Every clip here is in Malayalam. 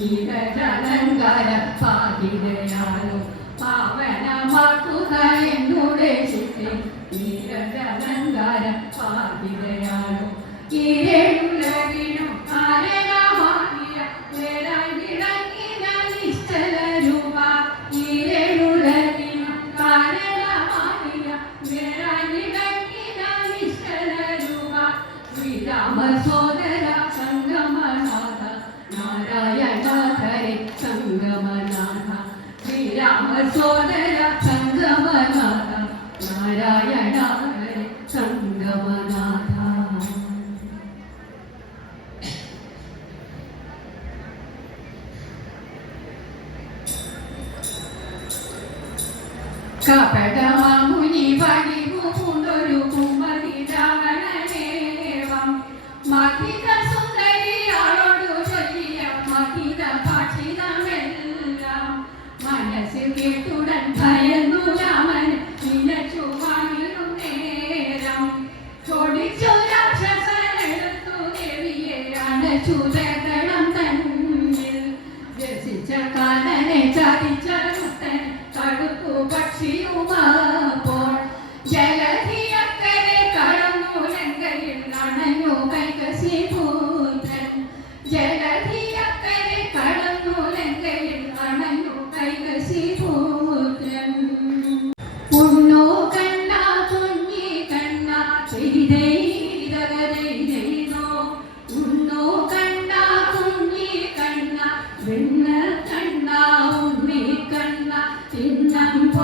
നീരജലങ്കാര പാതിരയാലും പാവനമാക്കുക എന്നുടെ ചിത്തെ നീരജലങ്കാര പാതിരയാലും ഈരേഴുലകിനും കാരണമാകിയ വിളങ്ങിന നിശ്ചല രൂപ ഈരേഴുലകിനും കാരണമാകിയ വേലായി നിശ്ചല രൂപ ശ്രീരാമ സോദര സംഗമനാഥ നാരായണ ഹരി സംഗമനാഥ ശ്രീരാമ സോദര സംഗമനാഥ നാരായണ സംഗമനാഥ കപടമാമുനി പടിപൂണ്ടൊരു കുമതി തേക്കണം തന്നിൽ. രസിച്ച കാലനെ ചതിച്ച മുത്തൻ കടുക്കു പക്ഷിയുമാപ്പോൾ. ജലധിയക്കരെ കടന്നു ലങ്കയിൽ അണഞ്ഞു കൈകസി പുത്രൻ ജലധിയക്കരെ കടന്നു ലങ്കയിൽ അണഞ്ഞു കൈകസി പുത്രൻ ഉണ്ണോ കണ്ണ കുഞ്ഞി കണ്ണ ചെയ്തോ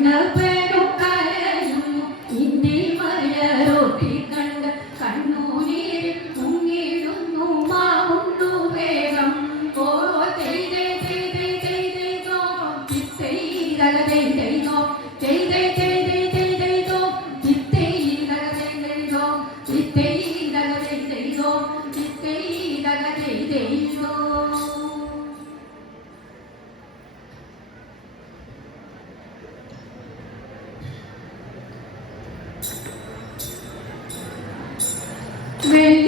nothing.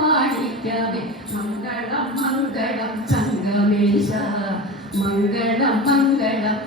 മാണിക്കവേ മംഗളം മംഗളം സംഗമേശ മംഗളം മംഗളം